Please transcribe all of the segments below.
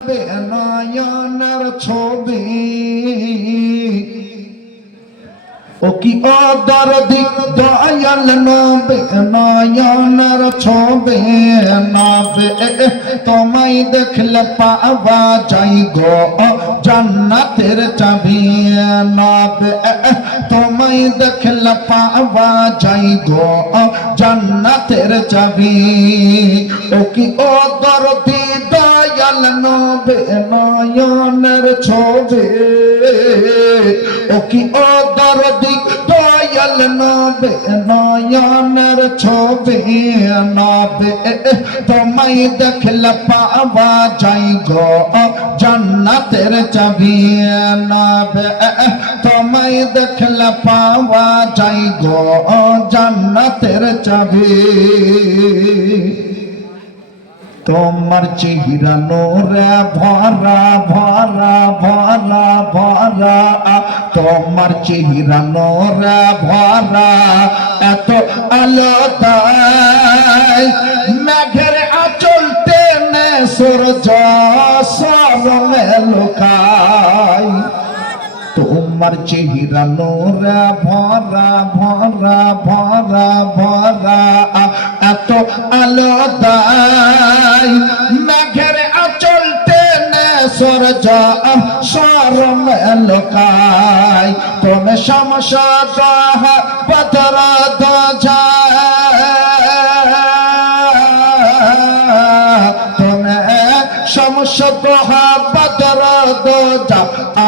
নয়নের ছবি ও কি অদরদি দয়াল নবে নয়নের ছবি নবে তোমায় দেখলে পাওয়া যাই গো জান্নাতের চাবি নবে তোমায় দেখলে পাওয়া যাই গো জান্নাতের চাবি ও কি অদরদি দয়াল নবে নয়নের ছবি ও কি অদরদি দয়াল নবে নয়নের ছবি নবে তোমায় দেখলে পাওয়া যাই গো জান্নাতের চাবি নবে তোমায় দেখলে পাওয়া যাই গো জান্নাতের চাবি তোমার চেহারা নোরে ভরা ভরা ভরা ভরা তোমার চেহারা নোরে ভরা এত আলো দেয় মেঘের আঁচল টেনে সূর্য সরমে লুকায় তোমার চেহারা নোরে ভরা ভরা ভরা ভরা এত আলো দেয় মেঘের আঁচল টেনে সূর্য সরমে লুকায় তুমি শামশাদ বদর দোজা তুমি শামশাদ বদর দোজা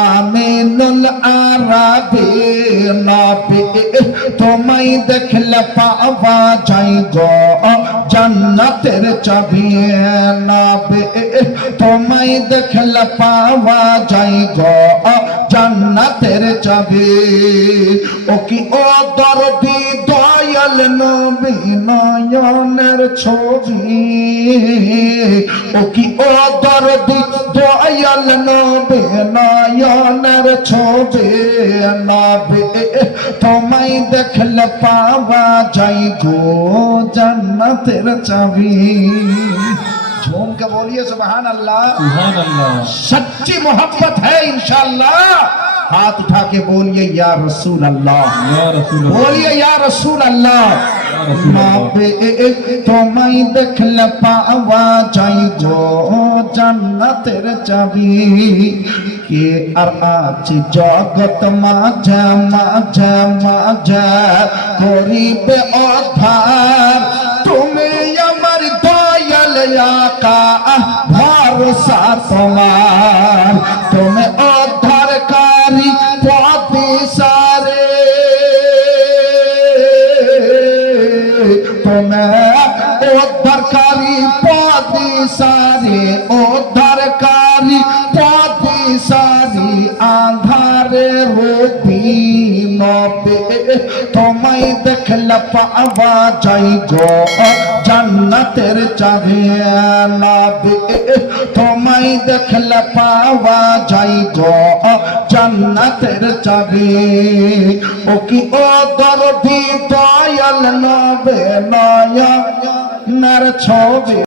আমিনুল আরাবি নবী তোমায় দেখলে পাওয়া যাই গো জান্নাতের চাবি নবী তোমায় দেখলে পাওয়া যাই গো জান্নাতের চাবি ও কি ও দরদি দয়াল নবী নয়নের ছবি ও কি ও দরদি দয়াল নবী নয়নের ছবি নবী তোমায় দেখলে পাওয়া যাই গো জান্নাতের চাবি झूम के बोलिए सुभान अल्लाह सच्ची मोहब्बत है इंशाअल्लाह हाथ उठा के बोलिए या रसूल अल्लाह बोलिए या रसूल अल्लाह नबी তোমায় দেখলে পাওয়া যাই গো জান্নাতের চাবি কে আর আছে জগৎ মাঝে মাঝে মাঝে করিবে অধার তুমি আমার দয়াল আকা ভরসা তোমার তুমি উদ্ধারকারী পথিসারে তুমি উদ্ধারকারী পথিসারে উদ্ধারকারী পথিসারি আধারে রূপী নবে তোমায় দেখলে পাওয়া যাই গো জান্নাতের চাবি নবে তোমায় দেখলে পাওয়া যাই গো জান্নাতের চাবি ও কি ও দরদি দয়াল নবে নয়নের ছবি